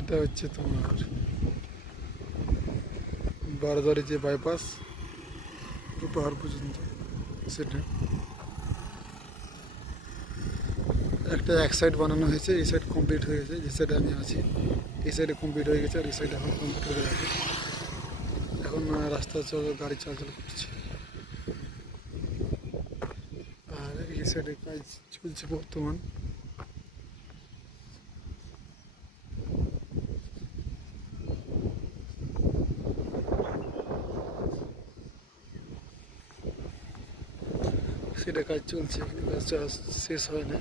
এটা হচ্ছে তোমার বারোয়ারি যে বাইপাস পাহাড় পর্যন্ত, সেটা একটা এক সাইড বানানো হয়েছে, এই সাইড কমপ্লিট হয়ে গেছে, যে সাইডে আমি আছি এই সাইডে কমপ্লিট হয়ে গেছে, আর এই সাইড এখন কমপ্লিট হয়ে গেছে। এখন রাস্তা গাড়ি চলাচল করছে, আর এই সাইডে কাজ চলছে বর্তমান। সেটা কাজ চলছে, কিন্তু কাজ শেষ হয় না।